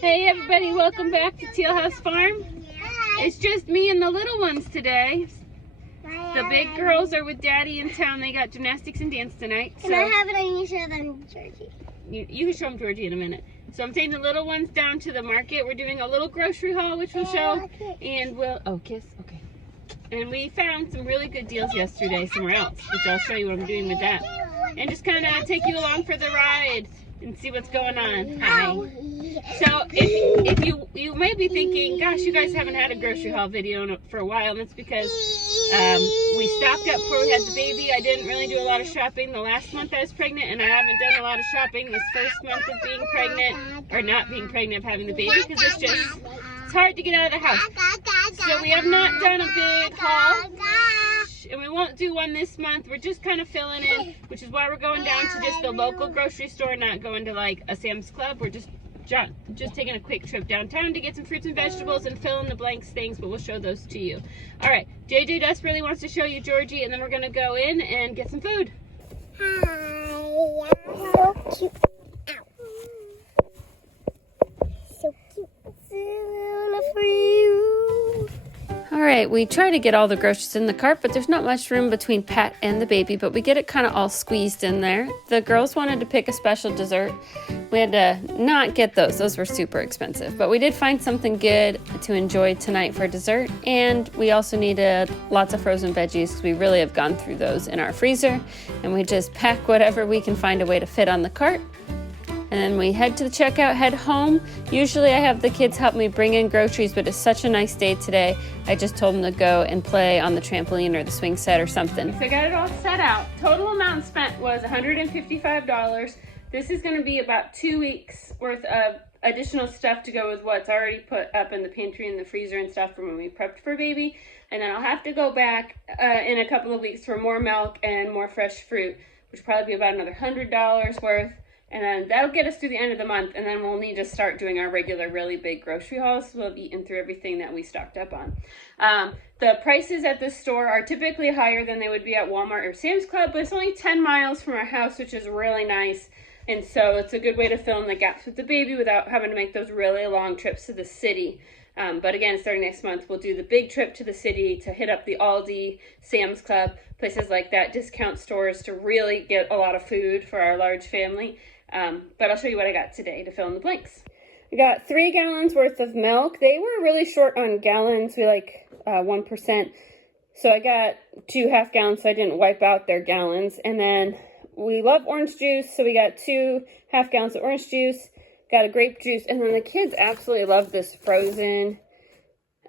Hey everybody, welcome back to Teal House Farm. It's just me and the little ones today. The big girls are with Daddy in town. They got gymnastics and dance tonight. Can I have it on you show them Georgie? You can show them Georgie in a minute. So I'm taking the little ones down to the market. We're doing a little grocery haul, which we'll show. And we'll, oh, kiss, okay. And we found some really good deals yesterday somewhere else, which I'll show you what I'm doing with that. And just kind of take you along for the ride and see what's going on. Hi. So if you may be thinking, gosh, you guys haven't had a grocery haul video for a while, and that's because we stocked up before we had the baby. I didn't really do a lot of shopping the last month I was pregnant, and I haven't done a lot of shopping this first month of being pregnant, or not being pregnant, of having the baby, because it's hard to get out of the house. So we have not done a big haul, and we won't do one this month. We're just kind of filling in, which is why we're going down to just the local grocery store, not going to like a Sam's Club. We're just taking a quick trip downtown to get some fruits and vegetables and fill in the blanks things, but we'll show those to you. All right, JJ desperately wants to show you Georgie, and then we're gonna go in and get some food. Hi, so cute. So cute. For you. All right, we try to get all the groceries in the cart, but there's not much room between Pat and the baby, but we get it kind of all squeezed in there. The girls wanted to pick a special dessert. We had to not get those. Those were super expensive, but we did find something good to enjoy tonight for dessert. And we also needed lots of frozen veggies because we really have gone through those in our freezer. And we just pack whatever we can find a way to fit on the cart. And then we head to the checkout, head home. Usually I have the kids help me bring in groceries, but it's such a nice day today. I just told them to go and play on the trampoline or the swing set or something. So I got it all set out. Total amount spent was $155. This is gonna be about 2 weeks worth of additional stuff to go with what's already put up in the pantry and the freezer and stuff from when we prepped for baby. And then I'll have to go back in a couple of weeks for more milk and more fresh fruit, which will probably be about another $100 worth. And then that'll get us through the end of the month, and then we'll need to start doing our regular really big grocery hauls. So we'll be eating through everything that we stocked up on. The prices at the store are typically higher than they would be at Walmart or Sam's Club, but it's only 10 miles from our house, which is really nice. And so it's a good way to fill in the gaps with the baby without having to make those really long trips to the city. But again, starting next month, we'll do the big trip to the city to hit up the Aldi, Sam's Club, places like that, discount stores to really get a lot of food for our large family. But I'll show you what I got today to fill in the blanks. I got 3 gallons worth of milk. They were really short on gallons. We like 1%. So I got 2 half gallons so I didn't wipe out their gallons. And then we love orange juice, so we got 2 half gallons of orange juice. Got a grape juice. And then the kids absolutely love this frozen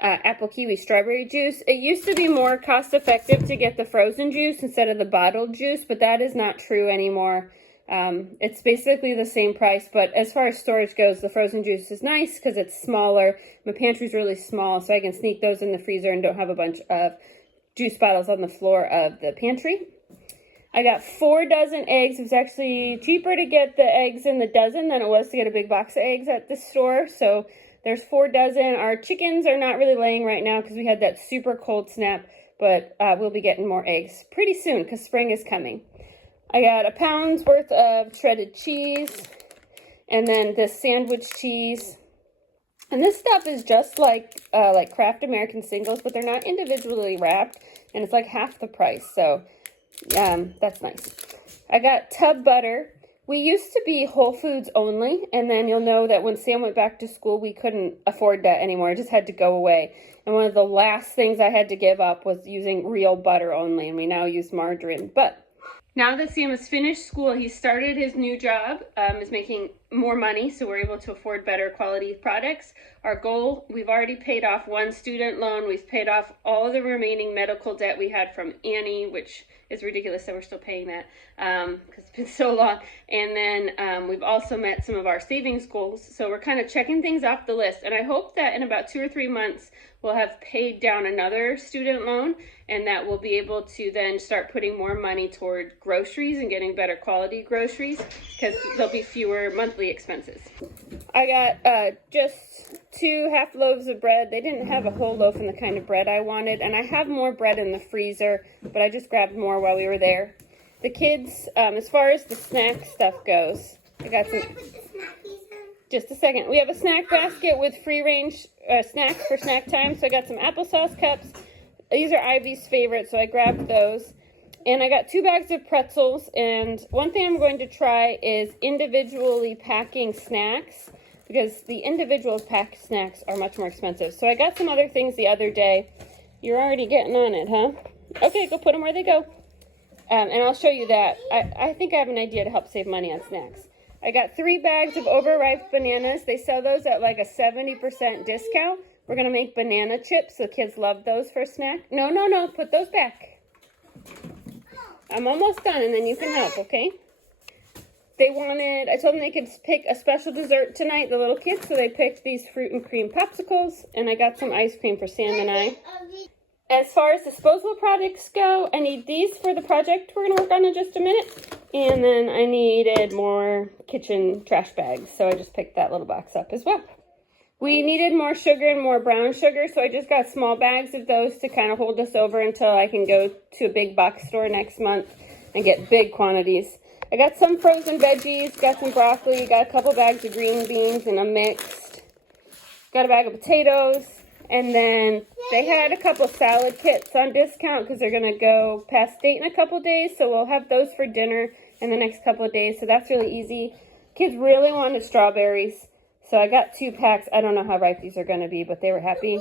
apple kiwi strawberry juice. It used to be more cost effective to get the frozen juice instead of the bottled juice, but that is not true anymore. It's basically the same price, but as far as storage goes, the frozen juice is nice because it's smaller. My pantry's really small, so I can sneak those in the freezer and don't have a bunch of juice bottles on the floor of the pantry. I got 4 dozen eggs. It was actually cheaper to get the eggs in the dozen than it was to get a big box of eggs at the store, so there's 4 dozen. Our chickens are not really laying right now because we had that super cold snap, but we'll be getting more eggs pretty soon because spring is coming. I got a pound's worth of shredded cheese, and then this sandwich cheese. And this stuff is just like Kraft American Singles, but they're not individually wrapped, and it's like half the price, so that's nice. I got tub butter. We used to be Whole Foods only, and then you'll know that when Sam went back to school, we couldn't afford that anymore. It just had to go away. And one of the last things I had to give up was using real butter only, and we now use margarine. But now that Sam has finished school, he started his new job, is making more money, so we're able to afford better quality products. Our goal, we've already paid off 1 student loan. We've paid off all of the remaining medical debt we had from Annie, which is ridiculous that we're still paying that because it's been so long. And then we've also met some of our savings goals. So we're kind of checking things off the list. And I hope that in about 2 or 3 months, we'll have paid down another student loan, and that we'll be able to then start putting more money toward groceries and getting better quality groceries because there'll be fewer monthly expenses. I got just 2 half loaves of bread. They didn't have a whole loaf in the kind of bread I wanted, and I have more bread in the freezer, but I just grabbed more while we were there. The kids, as far as the snack stuff goes, I got some. Just a second. We have a snack basket with free range snacks for snack time. So I got some applesauce cups. These are Ivy's favorites, so I grabbed those. And I got 2 bags of pretzels. And one thing I'm going to try is individually packing snacks, because the individual packed snacks are much more expensive. So I got some other things the other day. You're already getting on it, huh? Okay, go put them where they go. And I'll show you that. I think I have an idea to help save money on snacks. I got 3 bags of overripe bananas. They sell those at like a 70% discount. We're going to make banana chips. The kids love those for a snack. No. Put those back. I'm almost done, and then you can help, okay? I told them they could pick a special dessert tonight, the little kids, so they picked these fruit and cream popsicles, and I got some ice cream for Sam and I. As far as disposable products go, I need these for the project we're going to work on in just a minute. And then I needed more kitchen trash bags, so I just picked that little box up as well. We needed more sugar and more brown sugar, so I just got small bags of those to kind of hold us over until I can go to a big box store next month and get big quantities. I got some frozen veggies, got some broccoli, got a couple bags of green beans and a mixed. Got a bag of potatoes, and then they had a couple salad kits on discount because they're going to go past date in a couple days, so we'll have those for dinner in the next couple of days, so that's really easy. Kids really wanted strawberries. So I got 2 packs. I don't know how ripe these are going to be, but they were happy.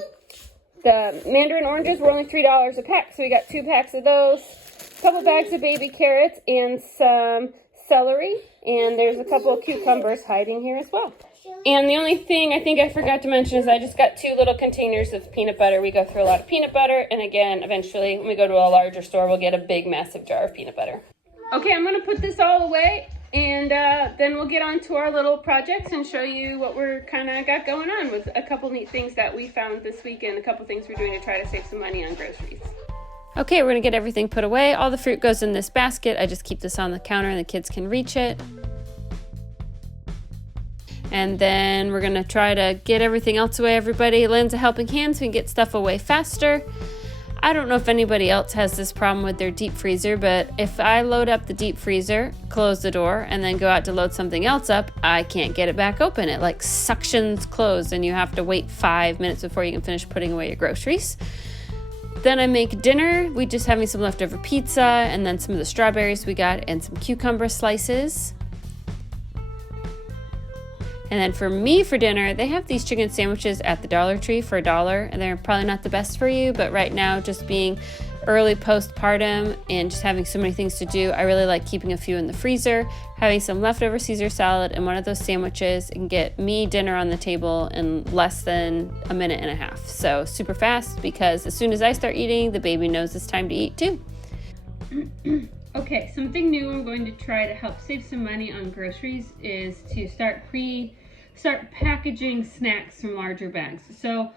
The mandarin oranges were only $3 a pack, so we got 2 packs of those. A couple bags of baby carrots and some celery. And there's a couple of cucumbers hiding here as well. And the only thing I think I forgot to mention is I just got 2 little containers of peanut butter. We go through a lot of peanut butter. And again, eventually, when we go to a larger store, we'll get a big, massive jar of peanut butter. Okay, I'm going to put this all away. And then we'll get on to our little projects and show you what we're kind of got going on with a couple neat things that we found this week and a couple things we're doing to try to save some money on groceries. Okay, we're going to get everything put away. All the fruit goes in this basket. I just keep this on the counter and the kids can reach it. And then we're going to try to get everything else away, everybody. Lends a helping hand so we can get stuff away faster. I don't know if anybody else has this problem with their deep freezer, but if I load up the deep freezer, close the door, and then go out to load something else up, I can't get it back open. It like suctions closed, and you have to wait 5 minutes before you can finish putting away your groceries. Then I make dinner. We just having some leftover pizza, and then some of the strawberries we got, and some cucumber slices. And then for me for dinner, they have these chicken sandwiches at the Dollar Tree for $1, and they're probably not the best for you, but right now, just being early postpartum and just having so many things to do, I really like keeping a few in the freezer, having some leftover Caesar salad and one of those sandwiches, and get me dinner on the table in less than a minute and a half. So super fast, because as soon as I start eating, the baby knows it's time to eat too. Okay, something new I'm going to try to help save some money on groceries is to start packaging snacks from larger bags. So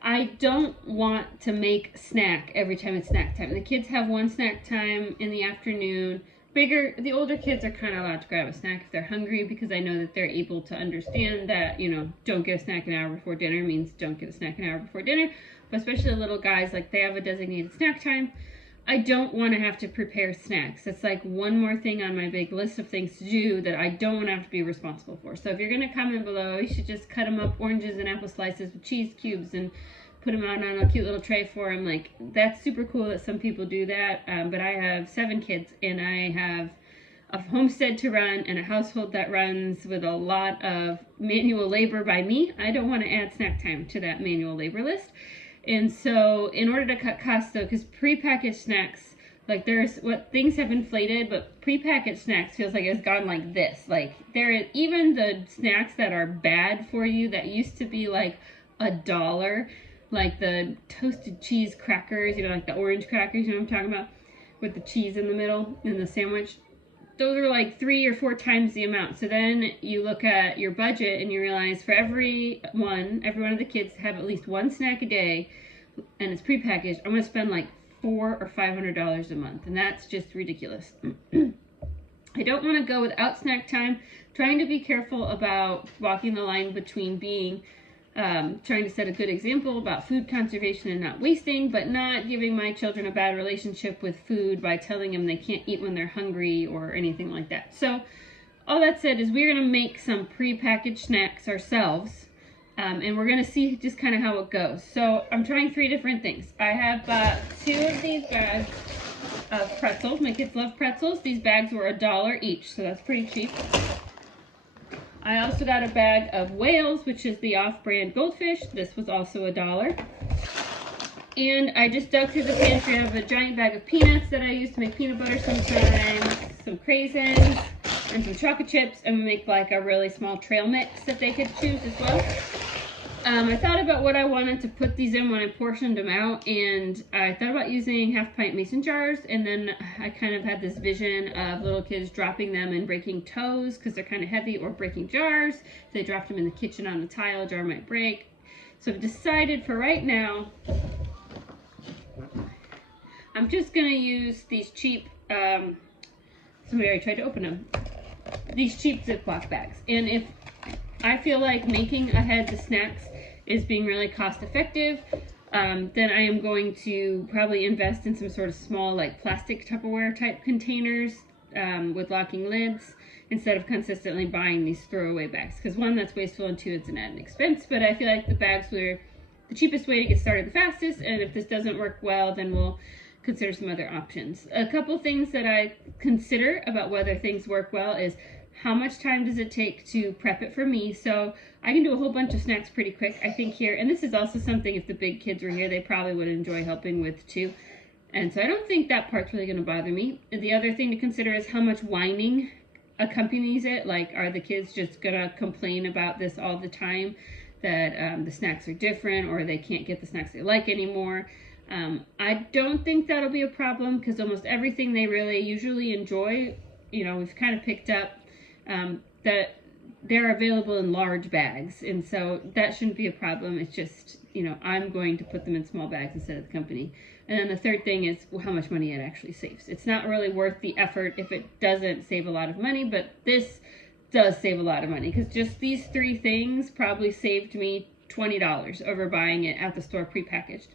I don't want to make snack every time it's snack time. The kids have one snack time in the afternoon. The older kids are kind of allowed to grab a snack if they're hungry, because I know that they're able to understand that, don't get a snack an hour before dinner means don't get a snack an hour before dinner. But especially the little guys, like they have a designated snack time. I don't want to have to prepare snacks. It's like one more thing on my big list of things to do that I don't want to have to be responsible for. So if you're going to comment below, you should just cut them up, oranges and apple slices with cheese cubes, and put them out on a cute little tray for them. Like, that's super cool that some people do that. But I have 7 kids, and I have a homestead to run and a household that runs with a lot of manual labor by me. I don't want to add snack time to that manual labor list. And so in order to cut costs, though, because prepackaged snacks, like things have inflated, but prepackaged snacks feels like it's gone like this. Like even the snacks that are bad for you that used to be like $1, like the toasted cheese crackers, like the orange crackers, what I'm talking about, with the cheese in the middle in the sandwich. Those are like 3 or 4 times the amount. So then you look at your budget and you realize for every one of the kids have at least one snack a day, and it's prepackaged, I'm going to spend like $400 or $500 a month, and that's just ridiculous. I don't want to go without snack time. Trying to be careful about walking the line between being trying to set a good example about food conservation and not wasting, but not giving my children a bad relationship with food by telling them they can't eat when they're hungry or anything like that. So all that said is we're gonna make some pre-packaged snacks ourselves. And we're gonna see just kind of how it goes. So I'm trying 3 different things. I have 2 of these bags of pretzels. My kids love pretzels. These bags were $1 each, so that's pretty cheap. I also got a bag of whales, which is the off-brand goldfish. This was also $1. And I just dug through the pantry. I have a giant bag of peanuts that I use to make peanut butter sometimes, some craisins, and some chocolate chips, and we make like a really small trail mix that they could choose as well. I thought about what I wanted to put these in when I portioned them out, and I thought about using half-pint mason jars, and then I kind of had this vision of little kids dropping them and breaking toes because they're kind of heavy, or breaking jars. If they dropped them in the kitchen on the tile, a jar might break. So I've decided for right now, I'm just going to use these cheap, somebody already tried to open them, these cheap Ziploc bags. And if I feel like making ahead the snacks is being really cost effective, then I am going to probably invest in some sort of small like plastic Tupperware type containers with locking lids instead of consistently buying these throwaway bags. Because 1, that's wasteful, and 2, it's an added expense. But I feel like the bags were the cheapest way to get started the fastest, and if this doesn't work well, then we'll consider some other options. A couple things that I consider about whether things work well is how much time does it take to prep it for me? So I can do a whole bunch of snacks pretty quick, I think, here. And this is also something, if the big kids were here, they probably would enjoy helping with too. And so I don't think that part's really going to bother me. And the other thing to consider is how much whining accompanies it. Like, are the kids just going to complain about this all the time, that the snacks are different, or they can't get the snacks they like anymore? I don't think that'll be a problem, because almost everything they really usually enjoy, you know, we've kind of picked up that they're available in large bags, and so that shouldn't be a problem. It's just, you know, I'm going to put them in small bags instead of the company. And then the third thing is how much money it actually saves. It's not really worth the effort if it doesn't save a lot of money, but this does save a lot of money, because just these 3 things probably saved me $20 over buying it at the store prepackaged.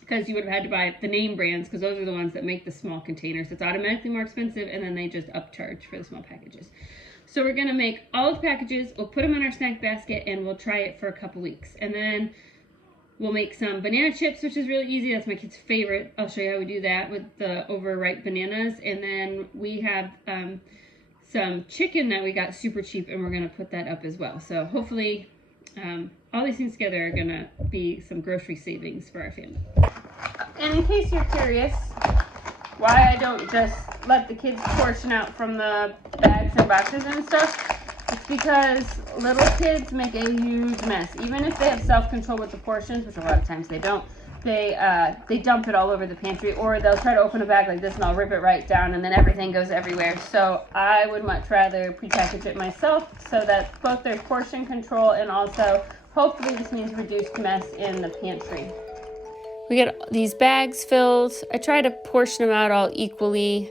Because you would have had to buy the name brands, because those are the ones that make the small containers. It's automatically more expensive, and then they just upcharge for the small packages. So we're going to make all of the packages, we'll put them in our snack basket, and we'll try it for a couple weeks. And then we'll make some banana chips, which is really easy. That's my kid's favorite. I'll show you how we do that with the overripe bananas. And then we have some chicken that we got super cheap, and we're going to put that up as well. So hopefully all these things together are going to be some grocery savings for our family. And in case you're curious why I don't just let the kids portion out from the bags and boxes and stuff, it's because little kids make a huge mess. Even if they have self-control with the portions, which a lot of times they don't, they dump it all over the pantry, or they'll try to open a bag like this and I'll rip it right down, and then everything goes everywhere. So I would much rather prepackage it myself, so that both there's portion control and also hopefully this means reduced mess in the pantry. We get these bags filled. I try to portion them out all equally.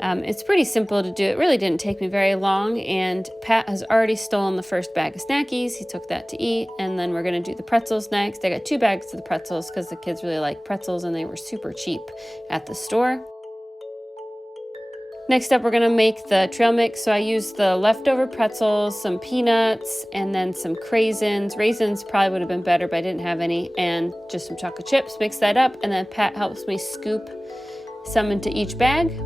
It's pretty simple to do. It really didn't take me very long, and Pat has already stolen the first bag of snackies. He took that to eat, and then we're going to do the pretzels next. I got 2 bags of the pretzels because the kids really like pretzels, and they were super cheap at the store. Next up, we're going to make the trail mix. So I used the leftover pretzels, some peanuts, and then some craisins. Raisins probably would have been better, but I didn't have any, and just some chocolate chips. Mix that up, and then Pat helps me scoop some into each bag.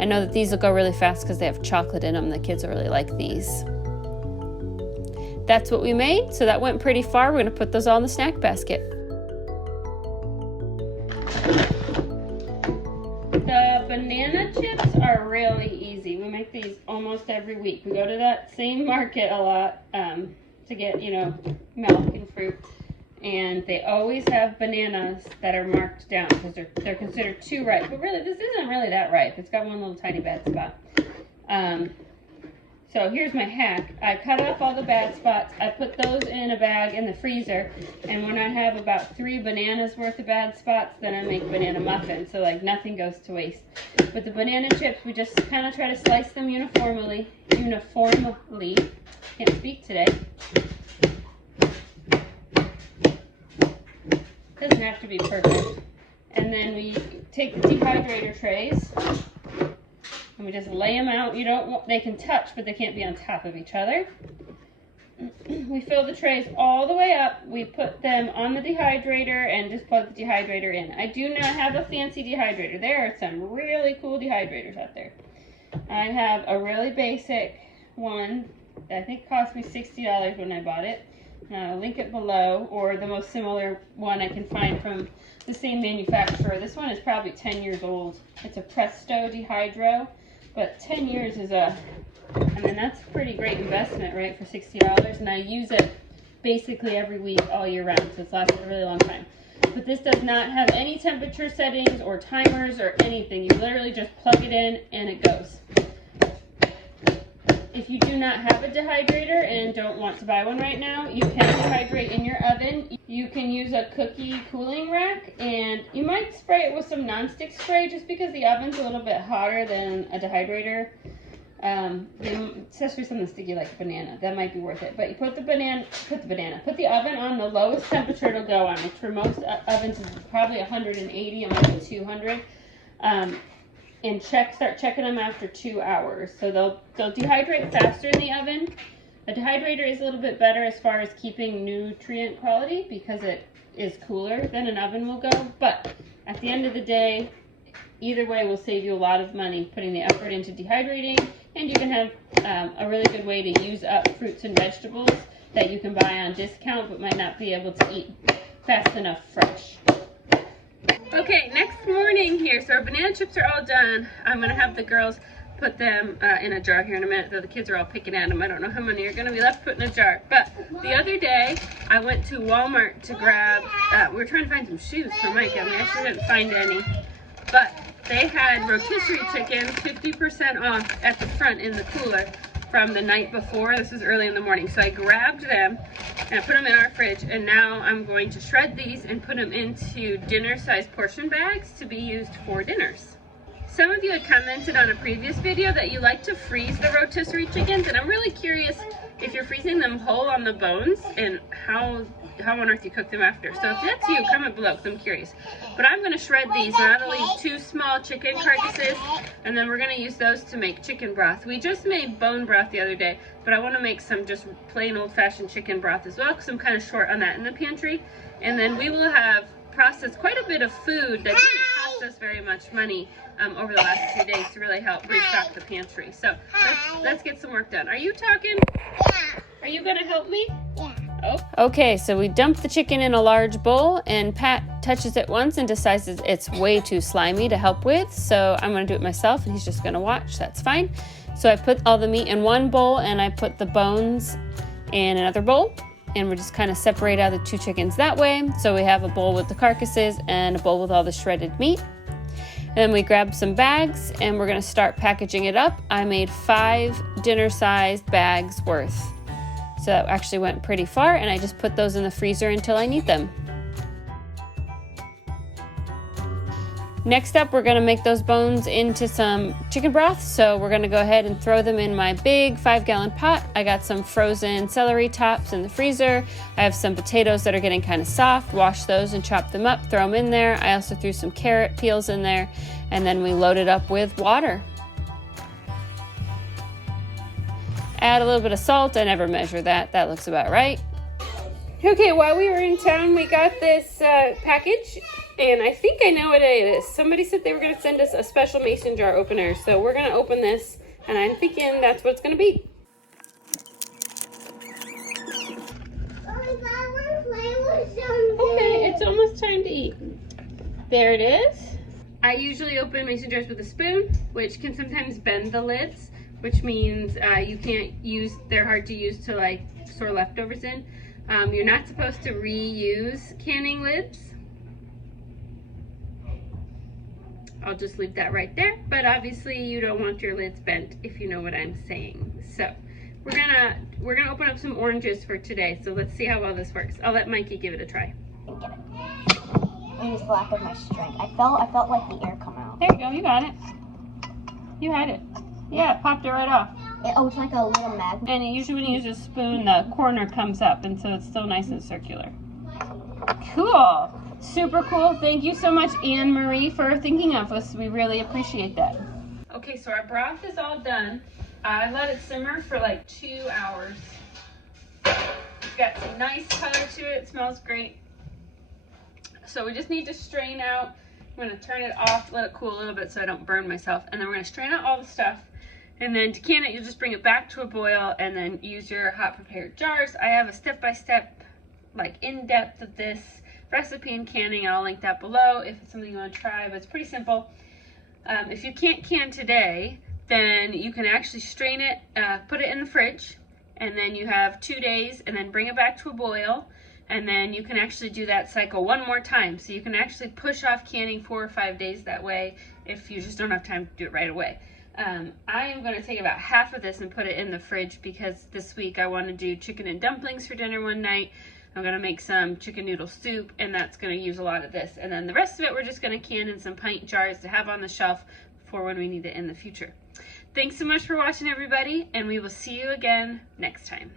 I know that these will go really fast because they have chocolate in them. The kids will really like these. That's what we made, so that went pretty far. We're going to put those all in the snack basket. The banana chips are really easy. We make these almost every week. We go to that same market a lot to get, you know, milk and fruit. And they always have bananas that are marked down because they're considered too ripe. But really, this isn't really that ripe. It's got one little tiny bad spot. So here's my hack. I cut off all the bad spots. I put those in a bag in the freezer. And when I have about 3 bananas worth of bad spots, then I make banana muffins. So like nothing goes to waste. With the banana chips, we just kind of try to slice them uniformly. Can't speak today. Doesn't have to be perfect. And then we take the dehydrator trays, and And we just lay them out. You don't want, they can touch, but they can't be on top of each other. We fill the trays all the way up. We put them on the dehydrator and just plug the dehydrator in. I do not have a fancy dehydrator. There are some really cool dehydrators out there. I have a really basic one that I think cost me $60 when I bought it. I'll link it below, or the most similar one I can find from the same manufacturer. This one is probably 10 years old. It's a Presto Dehydro, but 10 years is I mean, that's a pretty great investment, right, for $60. And I use it basically every week all year round, so it's lasted a really long time. But this does not have any temperature settings or timers or anything. You literally just plug it in and it goes. If you do not have a dehydrator and don't want to buy one right now, you can dehydrate in your oven. You can use a cookie cooling rack, and you might spray it with some nonstick spray just because the oven's a little bit hotter than a dehydrator. Especially something sticky like a banana, that might be worth it. But you put the oven on the lowest temperature it'll go on, which for most ovens is probably 180, it might be 200. And start checking them after 2 hours. So they'll dehydrate faster in the oven. A dehydrator is a little bit better as far as keeping nutrient quality because it is cooler than an oven will go. But at the end of the day, either way will save you a lot of money putting the effort into dehydrating, and you can have a really good way to use up fruits and vegetables that you can buy on discount but might not be able to eat fast enough fresh. Okay, next morning here. So our banana chips are all done. I'm going to have the girls put them in a jar here in a minute, though the kids are all picking at them. I don't know how many are going to be left put in a jar. But the other day, I went to Walmart to grab, we were trying to find some shoes for Mike, and we actually didn't find any. But they had rotisserie chickens 50% off at the front in the cooler from the night before. This was early in the morning. So I grabbed them and I put them in our fridge, and now I'm going to shred these and put them into dinner-sized portion bags to be used for dinners. Some of you had commented on a previous video that you like to freeze the rotisserie chickens, and I'm really curious if you're freezing them whole on the bones and how on earth you cook them after. So if that's you, comment below because I'm curious. But I'm going to shred these, and that'll leave 2 small chicken carcasses, and then we're going to use those to make chicken broth. We just made bone broth the other day, but I want to make some just plain old-fashioned chicken broth as well because I'm kind of short on that in the pantry. And then we will have processed quite a bit of food that didn't cost us very much money over the last 2 days to really help restock the pantry. So let's get some work done. Are you talking? Yeah. Are you going to help me? Yeah. Oh. Okay, so we dump the chicken in a large bowl, and Pat touches it once and decides it's way too slimy to help with. So I'm going to do it myself, and he's just going to watch. That's fine. So I put all the meat in one bowl, and I put the bones in another bowl. And we're just kind of separate out the 2 chickens that way. So we have a bowl with the carcasses and a bowl with all the shredded meat. And then we grab some bags and we're going to start packaging it up. I made 5 dinner-sized bags worth. So that actually went pretty far, and I just put those in the freezer until I need them. Next up, we're going to make those bones into some chicken broth. So we're going to go ahead and throw them in my big 5-gallon pot. I got some frozen celery tops in the freezer. I have some potatoes that are getting kind of soft. Wash those and chop them up, throw them in there. I also threw some carrot peels in there, and then we load it up with water. Add a little bit of salt. I never measure that. That looks about right. Okay, while we were in town, we got this package, and I think I know what it is. Somebody said they were going to send us a special mason jar opener, so we're going to open this, and I'm thinking that's what it's going to be. Okay, it's almost time to eat. There it is. I usually open mason jars with a spoon, which can sometimes bend the lids, which means you can't use, they're hard to use to like store leftovers in. You're not supposed to reuse canning lids. I'll just leave that right there, but obviously you don't want your lids bent, if you know what I'm saying. So we're gonna open up some oranges for today, so let's see how well this works. I'll let Mikey give it a try. It was the lack of my strength. I felt like the air come out. There you go, you got it. You had it. Yeah, it popped it right off. It's like a little magnet. And usually when you use a spoon, the corner comes up, and so it's still nice and circular. Cool. Super cool. Thank you so much, Anne Marie, for thinking of us. We really appreciate that. Okay, so our broth is all done. I let it simmer for like 2 hours. It's got some nice color to it. It smells great. So we just need to strain out. I'm going to turn it off, let it cool a little bit so I don't burn myself. And then we're going to strain out all the stuff. And then to can it, you'll just bring it back to a boil and then use your hot prepared jars. I have a step-by-step, like in-depth of this recipe and canning. I'll link that below if it's something you want to try, but it's pretty simple. If you can't can today, then you can actually strain it, put it in the fridge, and then you have 2 days, and then bring it back to a boil, and then you can actually do that cycle one more time. So you can actually push off canning 4 or 5 days that way if you just don't have time to do it right away. I am going to take about half of this and put it in the fridge because this week I want to do chicken and dumplings for dinner one night. I'm going to make some chicken noodle soup, and that's going to use a lot of this. And then the rest of it we're just going to can in some pint jars to have on the shelf for when we need it in the future. Thanks so much for watching, everybody, and we will see you again next time.